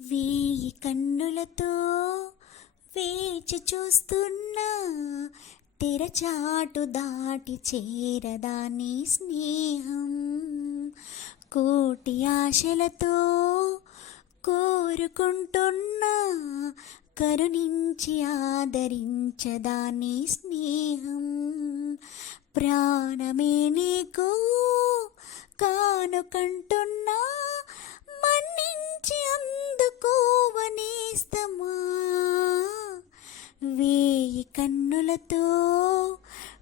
వేయి కన్నులతో వేచి చూస్తున్నా, తెరచాటు దాటి చేరదా నీ స్నేహం. కోటి ఆశలతో కోరుకుంటున్నా, కరుణించి ఆదరించదా నీ స్నేహం. ప్రాణమే నీకు కానుకంటున్నా, మన్నించి అందుకోవనేస్తమా. వేయి కన్నులతో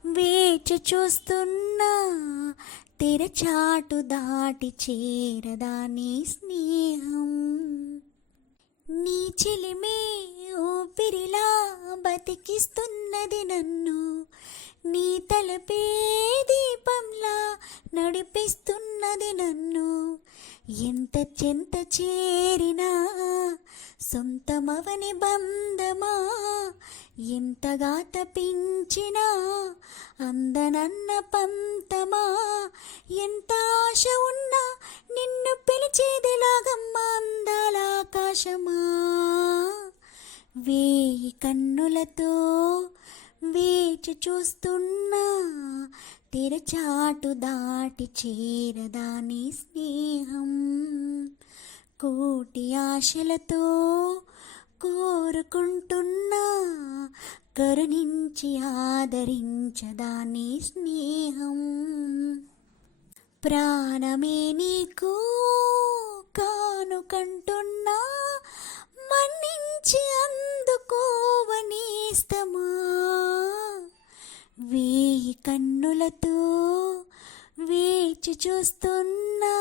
వేచి చూస్తున్నా, తెరచాటు దాటి చేరదా నీ స్నేహం. నీ చెలిమే ఊపిరిలా బతికిస్తున్నది నన్ను, నీ తలపే దీపంలా నడిపిస్తున్నది నన్ను. ఎంత చెంత చేరినా సొంతమవని బంధమా, ఎంతగా తపించినా అందనన్న పంతమా. ఎంత ఆశ ఉన్నా నిన్ను పిలిచేదిలాగమ్మా అందాల ఆకాశమా. వేయి కన్నులతో వేచి చూస్తున్నా, తెరచాటు దాటి చేరదా నీ స్నేహం. కోటి ఆశలతో కోరుకుంటున్నా, కరుణించి ఆదరించదా నీ స్నేహం. ప్రాణమే నీకు కానుకంటున్నా, మన్నించి అందుకోవనేస్తమా. వేయి కన్నులతో వేచి చూస్తున్నా.